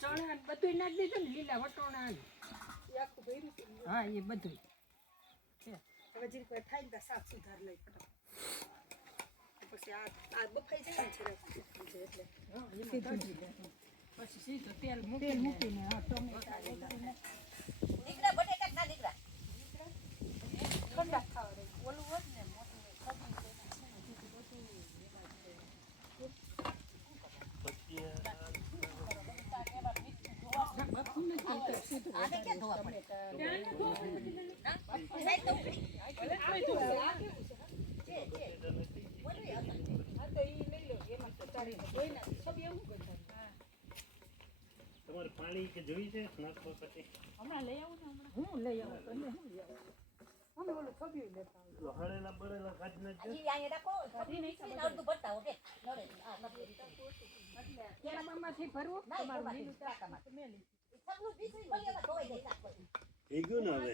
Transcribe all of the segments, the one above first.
ચણા બધું નાખી દીધું ને લીલા વટોણા હા એ બધું હવે જે કોઈ થાય ને સાફ સુધાર લઈ પછી આ બફાઈ જાય ને છે એટલે પછી સીધું તેલ મૂકીને હા ટમેટા દીકરા બટેકા ના દીકરા ઠંડા ખાવા રે ઓલું હોત ને મોટું તમારે પાણી કે જોઈ છે નાખવા પછી હમણાં લઈ આવું ને હું લઈ આવું તમે હું લઈ આવું અમે ઓલું છબી લેતા હળેલા બળેલા કાઢને જ અહીંયા રાખો છબી નહીં નડતું ભરતા ઓકે નડે આ નથી એટલે કેરામાંથી ભરવું તમારું લીલું ચાકામાં મેલી સબનું બીસી બલિયામાં ધોઈ દે નાખો થઈ ગયું ને હવે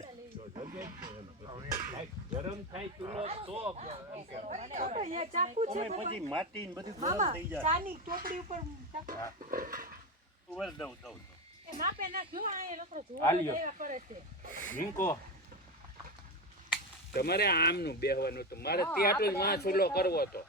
ગરમ થાય ચૂલો તો એ ચાકુ છે પછી માટી ને બધું ગરમ થઈ જાય ચાની ટોપડી ઉપર ચાકુ ઉવર દઉં એ માપે નાખ્યો આ એ લોકો હાલ્યો. જોવા કરે છે મૂકો તમારે આમનું બેહવાનું તો મારે તે આટલું જ માં ચૂલો કરવો હતો